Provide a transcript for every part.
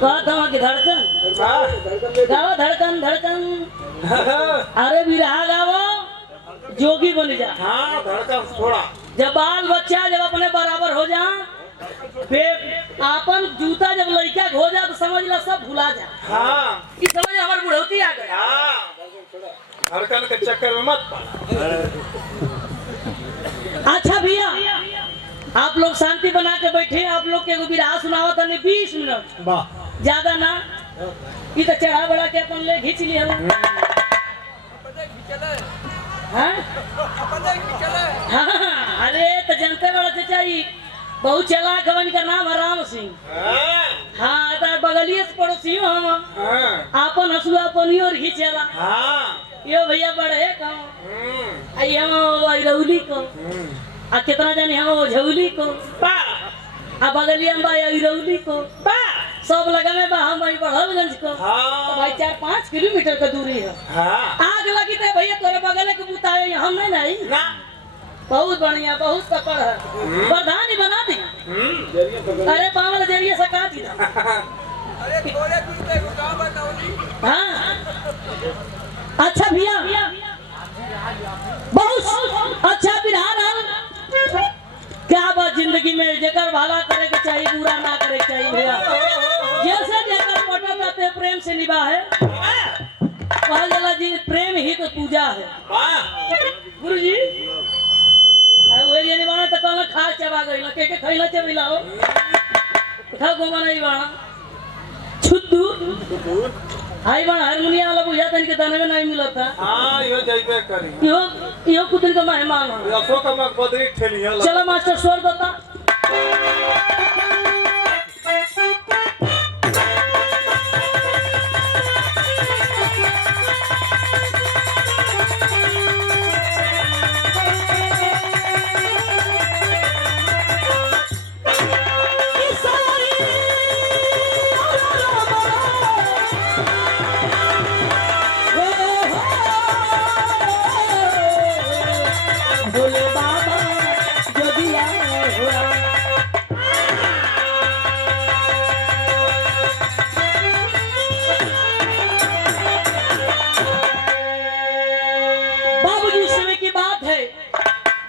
बात हवा की धड़कन गावा धड़कन धड़कन। अरे बिरहा गावा जोगी बन जा। हाँ धड़कन थोड़ा जब बाल बच्चा जब अपने बराबर हो जा आपन जूता जब लड़का हो जा तो समझ ला सब भुला जा। हाँ कि समझ हमार बुढ़ौती आ गई। हाँ धड़कन के चक्कर में मत पड़ा। अच्छा भैया आप लोग शांति बना के बैठे। आप लोग के बिरहा सुनावा था 20 मिनट ज्यादा ना। ये तो चढ़ा बड़ा के अपन ले खींच लिया। हाँ? हाँ, अरे तो जनते बड़ा चचाई बहुत चला खवन का नाम है राम सिंह। हाँ तो बगलिए से पड़ोसी हम आपन हसुआ अपनी और खींचेला। यो भैया बड़े कहो आई हम रौली को आ कितना जानी हम झौली को आ बगलिया में भाई रौली को सब लगा में हम भाई बढ़लगंज को। तो भाई 4-5 किलोमीटर का दूरी है। आग लगी थे भैया तोरे बगल के बुताए हम नहीं बहुत बढ़िया बहुत पकड़ है प्रधान ही बना दी। अरे बावल जरिए से काट दी। हाँ अच्छा भैया बहुत अच्छा बिरहा क्या बात जिंदगी में जेकर भला करे के चाहिए बुरा ना करे के चाहिए भैया। जैसे जेकर पटक आते प्रेम से निभा है कहा जाला जी प्रेम ही तो पूजा है। गुरु जी वो ये निभाना तो कहना खास चबा गई के खैला चबीला हो खा घुमा नहीं बाणा छुद्दू आई बाण हारमोनिया वाला बुझा तन के दाने में नहीं मिला था। हां यो जइबे करी यो कुतन का मेहमान है अशोक मक बदरी ठेली है। चलो मास्टर स्वर बता।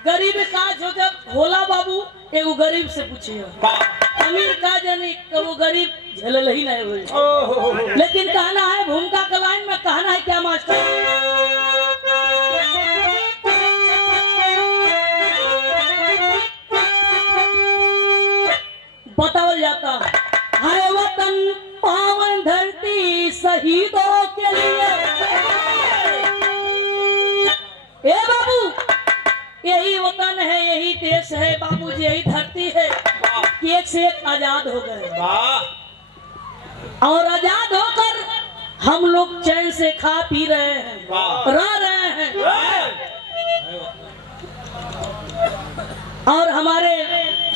गरीब का जो जब भोला बाबू एगो गरीब से पूछिए अमीर का जानी वो गरीब झेलल ही नहीं हुई। लेकिन कहना है भूमिका का लाइन में कहना है क्या मास्टर बतावल जाता है वतन पावन धरती शहीदों के लिए। ए बाबू यही वतन है यही देश है बाबूजी यही धरती है कि एक से एक आजाद हो गए और आजाद होकर हम लोग चैन से खा पी रहे हैं रह रहे हैं। और हमारे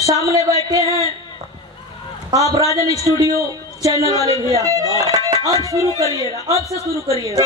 सामने बैठे हैं आप राजन स्टूडियो चैनल वाले भैया। अब शुरू करिएगा अब से शुरू करिएगा।